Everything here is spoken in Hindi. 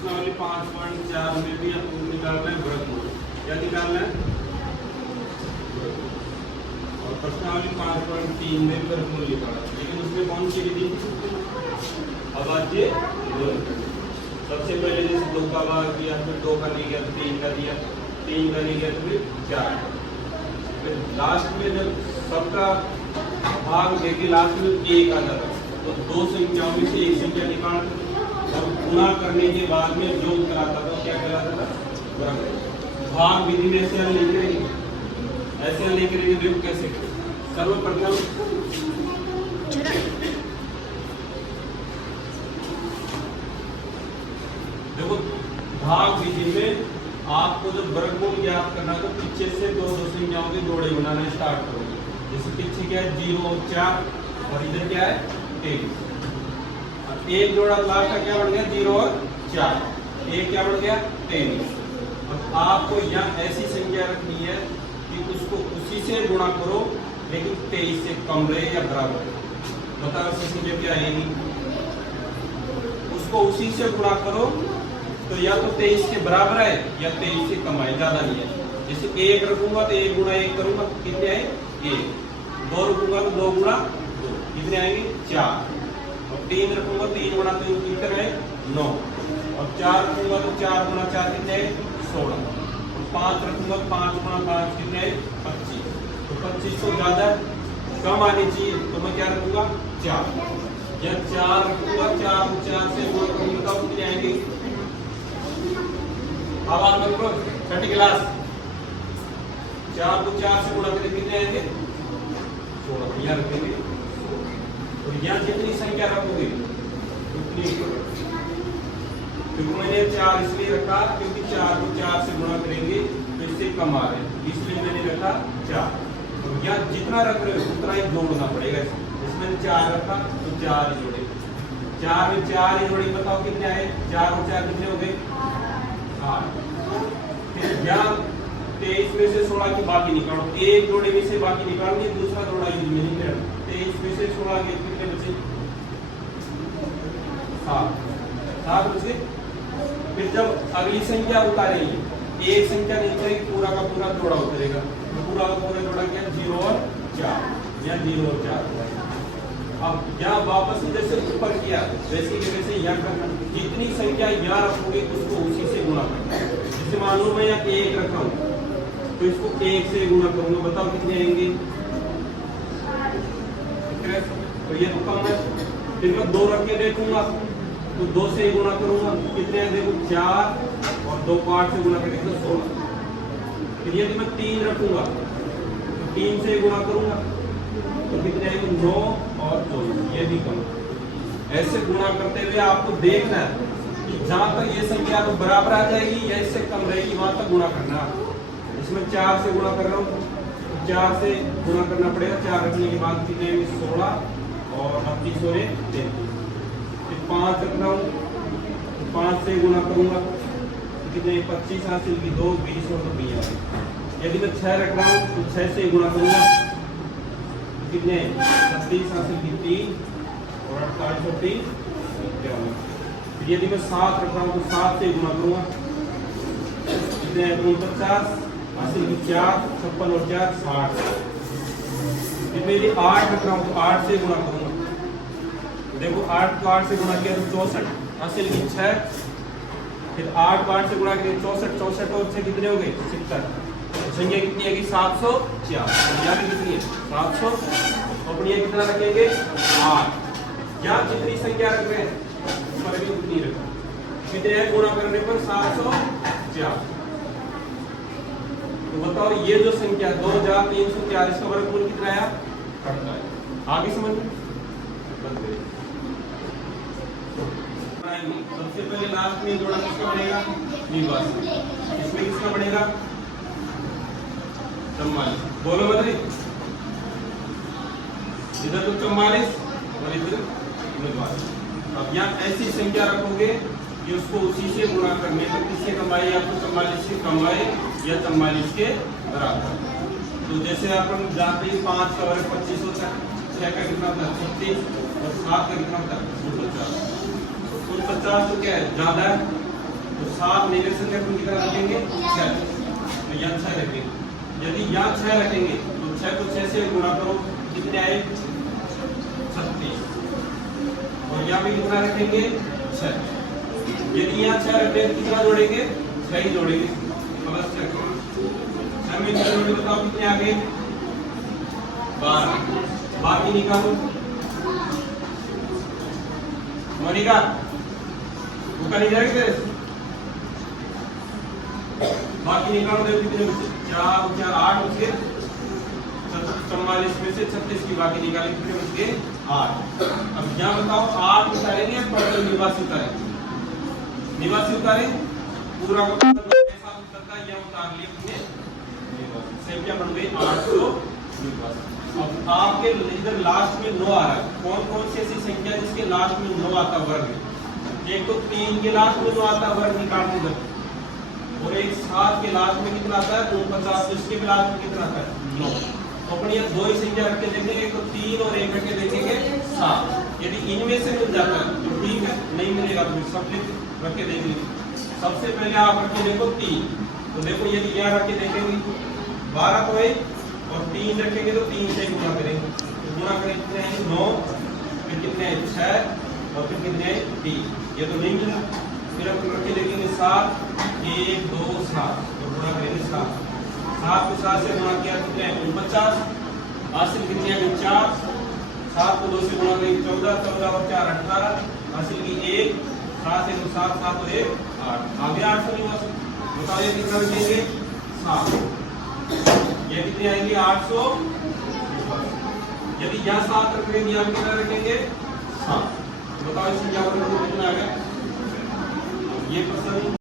प्रश्नावली 5.4 में भी आपको निकालना है वर्गमूल। क्या निकालना है? और प्रश्नावली 5.3 में भी वर्गमूल निकालना है, लेकिन उसमें कौन सी विधि? अभाज्य गुणन। सबसे पहले जैसे 2 का भाग दिया, फिर 2 का नहीं गया तो 3 का दिया, 3 का नहीं गया तो फिर 4, फिर लास्ट में जब सबका भाग देके लास्ट में 1 आ जाता तो 2 संख्याओं में से एक संख्या निकाल और गुणा करने के बाद में जो उत्तर आता था क्या कहलाता था? वर्ग। भाग विधि में ऐसे हल नहीं करेंगे, ऐसे हल नहीं करेंगे। देखो कैसे सर्वप्रथम देखो भाग विधि में आपको जब वर्गमूल ज्ञात करना तो पीछे से दो संख्याओं के जोड़े बनाना स्टार्ट करोगे। जैसे पीछे क्या है 0 और 4 और इधर क्या है 23। एक जोड़ा लास्ट का क्या बन गया 0 और 4, एक क्या बन गया 23। अब आपको यहाँ ऐसी संख्या रखनी है कि उसको उसी से गुणा करो लेकिन 23 से कम रहे या बराबर रहे। बताओ संख्या क्या आएगी? उसको उसी से गुणा करो तो या तो 23 के बराबर है या 23 से कम आए, ज्यादा नहीं है। जैसे 1 रखूंगा तो 1 गुणा 1 करूंगा कितने आए 1, 2 रखूंगा तो 2 गुणा 2 कितने आएंगे 4, और 3 रखूंगा 3 गुणा 3 कितने आए 9, और 4 रखूंगा तो 4 गुणा 4 कितने आए 16, और 5 रखूंगा 5 गुणा 5 कितने आए 25। तो 25 तो ज्यादा कम आनी चाहिए तो मैं क्या रखूंगा 4, या 4 रखूंगा 4 को 4 से गुणा करूंगा तो कितने आएंगे? आवाज मत करो, छठी क्लास। 4 को 4 से गुणा करें कितने आएंगे 16, यहाँ रखेंगे। तो यहाँ जितनी संख्या रखोगे उतनी, क्योंकि मैंने 4 इसलिए रखा क्योंकि 4 को 4 से गुणा करेंगे तो इससे कम आ रहे हैं, इसलिए मैंने रखा 4। तो यहाँ जितना रख रहे हो उतना ही जोड़ना पड़ेगा। इसमें 4 रखा तो 4 जोड़े, 4 में 4 ही जोड़े, बताओ कितने आए 4 और 4 कितने हो गए 8। फिर यहाँ 23 में से 16 की बाकी निकालो, एक जोड़े में से बाकी निकालोगे, दूसरा जोड़ा यूज में नहीं करना। 23 में से 16 के कितने बचे 7 बचे। फिर जब अगली संख्या उतारेंगे एक संख्या नहीं उतरेगी, पूरा का पूरा जोड़ा उतरेगा। तो पूरा का पूरा जोड़ा क्या 0 और 4, या 0 और 4। अब यहाँ वापस जैसे ऊपर किया वैसे ही वैसे यहाँ करना, जितनी संख्या यहाँ रखोगे उसको उसी से गुणा करना। जैसे मान लो मैं यहाँ 1 रखा हूँ तो इसको 1 से गुणा करूंगा, बताओ कितने आएंगे? तो ये तो कम है। फिर मैं 2 रख के देखूंगा तो 2 से गुणा करूंगा कितने हैं देखो 4, और 2 को 8 से गुणा करेंगे तो 16। फिर यदि मैं 3 रखूंगा तो 3 से गुणा करूंगा तो कितने आएंगे 9 और 24, ये भी कम। ऐसे गुणा करते हुए आपको देखना है कि जहां तक ये संख्या तो बराबर आ जाएगी या इससे कम रहेगी वहां तक गुणा करना। इसमें 4 से गुणा कर रहा हूँ, 4 से गुणा करना पड़ेगा। 4 रखने के बाद कितने आएंगे 16 और 32 और 33। फिर 5 रख रहा हूँ, 5 से गुणा करूंगा कितने 25 हासिल की 2, 20 और 20। यदि मैं 6 रख रहा हूँ तो 6 से गुणा करूंगा कितने 36 हासिल की 3 और 48 और 3 51। फिर यदि मैं 7 रख रहा हूँ तो 7 से गुणा करूंगा कितने 49 हासिल की 4, 56 और 4 60। फिर मैं यदि 8 रख रहा हूँ तो 8 से गुणा करूंगा, देखो 8 को 8 से गुणा किया तो 64 हासिल की 6। फिर 8 को 8 से गुणा किया 64, 64 और 6 कितने हो गए 70। संख्या कितनी है 704। यहाँ भी कितनी है 700, अपनी कितना रखेंगे 8। यहाँ जितनी संख्या रख रहे हैं पर भी उतनी रखें, कितने हैं गुणा करने पर 704। तो बताओ ये जो संख्या 2304 इसका वर्गमूल कितना आया 48। आगे समझ में सबसे पहले लास्ट में जोड़ा किसका बनेगा निवासी, इसमें किसका बनेगा 44। बोलो बताइए, इधर तो 44 और इधर 49। अब यहाँ ऐसी संख्या रखोगे कि उसको उसी से गुणा करने तो किससे कमाए, या तो 44 से कमाए या 44 के बराबर। तो जैसे अपन जानते हैं 5 का वर्ग 25 होता है, 6 का कितना होता है 36 और 7 का कितना होता है 49। 49 तो क्या है ज्यादा है, तो 7 नेगेशन का कितना रखेंगे 6, तो यहाँ 6 रखेंगे। यदि यहाँ 6 रखेंगे तो 6 को 6 से गुणा करो, कितने आए 36, और यहाँ भी कितना रखेंगे 6। यदि यहाँ 6 रखेंगे कितना जोड़ेंगे 6 ही जोड़ेंगे, प्लस 6 में 6 जोड़े बताओ कितने आ गए 12। बाकी निकालो मोनिका, वो कर जाएगा बाकी निकालो, देखो कितने बचे 4 4 8 बचे 44 में से 36 की बाकी निकाले कितने बच गए 8। अब यहाँ बताओ 8 उतारेंगे टोटल निवासी उतारेंगे, निवासी उतारे पूरा का ऐसा उतरता है, यहाँ उतार लिए अपने संख्या बन गई 800 निवासी। अब आपके इधर लास्ट में 9 आ रहा है, कौन कौन सी ऐसी संख्या जिसके लास्ट में 9 आता वर्ग? एक तो 3 के लास्ट में 9 आता वर्ग निकालते जब, और एक 7 के लास्ट में कितना आता है 49, इसके लास्ट में कितना आता है 9। तो अपनी ये दो ही संख्या रख के देखेंगे, एक तो 3 और एक रख के देखेंगे 7। यदि इनमें से मिल जाता है तो ठीक है, नहीं मिलेगा तो सब रख के देख लीजिए। सबसे पहले आप रख के देखो 3, तो देखो यदि यहाँ रख के देखेंगे 12 तो है, और 3 रखेंगे तो 3 से गुणा करेंगे, तो गुणा करें कितने हैं 9, फिर कितने हैं 6, और फिर कितने हैं 3। ये तो नहीं मिला, फिर हम रख के देखेंगे 7, 1 2 7, तो गुणा करेंगे 7, 7 को 7 से गुणा किया कितने हैं 49, हासिल कितने हैं 4, 7 को 2 से गुणा करेंगे 14, 14 और 4 18, हासिल की 1, 7 से 7 7 और 1 8, आ गया 800 निवासी। बताओ ये कितना रखेंगे 7, ये कितने आएंगे 800। यदि यहाँ 7 रखेंगे यहाँ कितना रखेंगे 7, बताओ इसमें क्या कितना आ गया ये प्रश्न